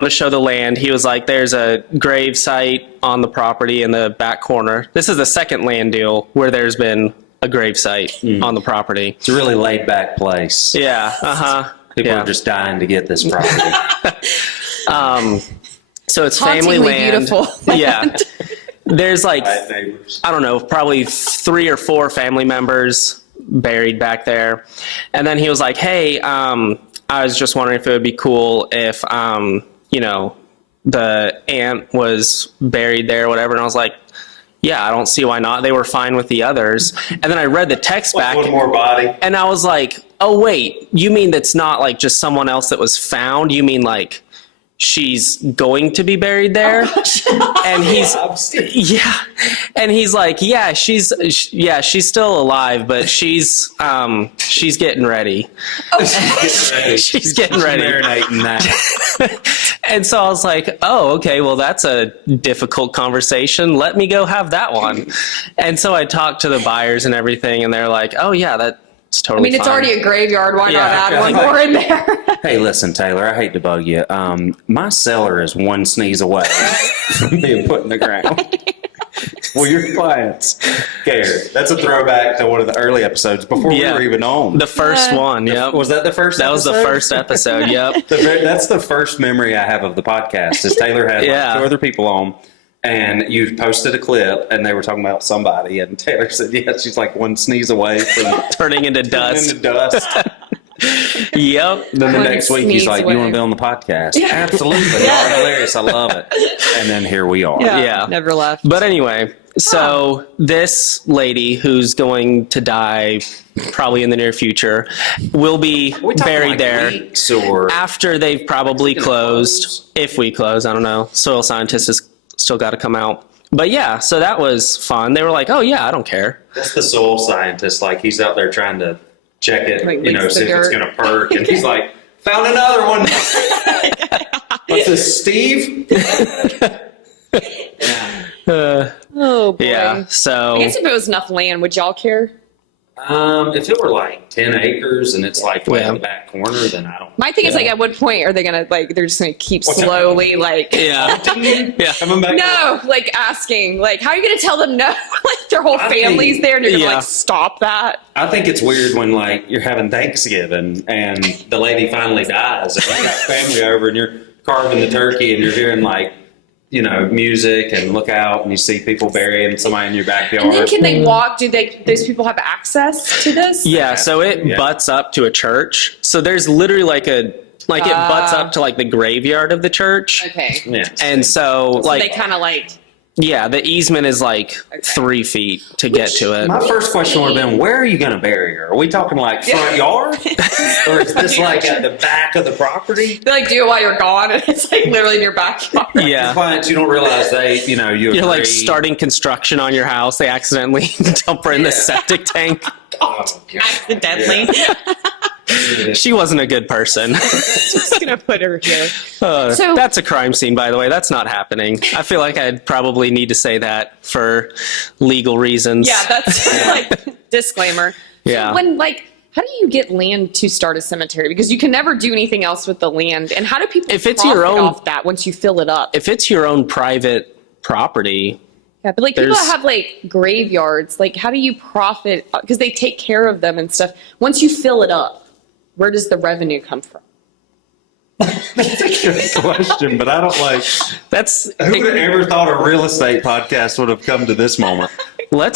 to show the land. He was like, there's a grave site on the property in the back corner. This is the second land deal where there's been a grave site on the property. It's a really laid back place. Yeah. People are just dying to get this property. So it's family land. Beautiful. Yeah. There's like, Bad neighbors. I don't know, probably 3 or 4 family members buried back there. And then he was like, hey, I was just wondering if it would be cool if, the aunt was buried there or whatever. And I was like, yeah, I don't see why not. They were fine with the others. And then I read the text back. One more body. And I was like, oh, wait, you mean that's not like just someone else that was found? You mean like she's going to be buried there? And he's, yeah. And he's like, yeah, she's still alive, but she's getting ready. She's getting ready. Marinating that. And so I was like, oh, okay, well, that's a difficult conversation. Let me go have that one. And so I talked to the buyers and everything, and they're like, oh, yeah, that's totally fine. It's already a graveyard. Why not add Yeah. one more in there? Hey, listen, Taylor, I hate to bug you. My cellar is one sneeze away from being put in the ground. Well, your clients care. That's a throwback to one of the early episodes before we were even on. The first one, yep. Was that the first That was episode? the first episode, yep. That's the first memory I have of the podcast is Taylor had like 2 other people on, and you posted a clip, and they were talking about somebody, and Taylor said, yeah, she's like one sneeze away from Turning into dust. Yep. Then the One next week he's sneeze like, away. you want to be on the podcast? Absolutely. Y'all are hilarious. I love it. And then here we are. Yeah. Never left. But anyway, so this lady who's going to die probably in the near future will be Are we talking buried like there weeks or after they've probably closed. If we close, I don't know. Soil scientist has still got to come out. But yeah, so that was fun. They were like, oh yeah, I don't care. that's the soil scientist. Like he's out there trying to check it, Like, see mix the if it's dirt. going to perk. And he's like, found another one. What's this, Steve? Oh, boy. Yeah, so I guess if it was enough land, would y'all care? If it were like 10 acres and it's like way Yeah. in the back corner, then I don't. My thing is, like, at what point are they going to, like, they're just going to keep slowly, like... yeah, yeah. Coming back. No, like, asking. Like, how are you going to tell them no? Like, their whole I family's think- there, and you're going to, Yeah. like, stop that? I think it's weird when like you're having Thanksgiving and the lady finally dies and you got family over and you're carving the turkey and you're hearing like, music and look out and you see people burying somebody in your backyard. And then can they walk? Those people have access to this? Yeah, so it Yeah. butts up to a church. So there's literally it butts up to like the graveyard of the church. Okay. Yeah. And so like, they kind of like... yeah, the easement is like 3 feet to get to it. My first question would have been, where are you going to bury her? Are we talking like front yard? Or is this like at the back of the property? They like do it while you're gone, and it's like literally in your backyard. Your Yeah. clients, you don't realize you You're like agree. starting construction on your house. They accidentally dump her in the Yeah. septic tank. Oh, God. Accidentally. Yeah. She wasn't a good person. Just gonna put her here. So- That's a crime scene, by the way. That's not happening. I feel like I'd probably need to say that for legal reasons. Yeah, that's like disclaimer. Yeah. So when how do you get land to start a cemetery? Because you can never do anything else with the land. And how do people If it's your profit own- off that once you fill it up? If it's your own private property, Yeah, but like people There's- that have like graveyards, like how do you profit? Because they take care of them and stuff. Once you fill it up, where does the revenue come from? That's a good question, but I don't like. that's Who would have ever thought a real estate podcast would have come to this moment? let's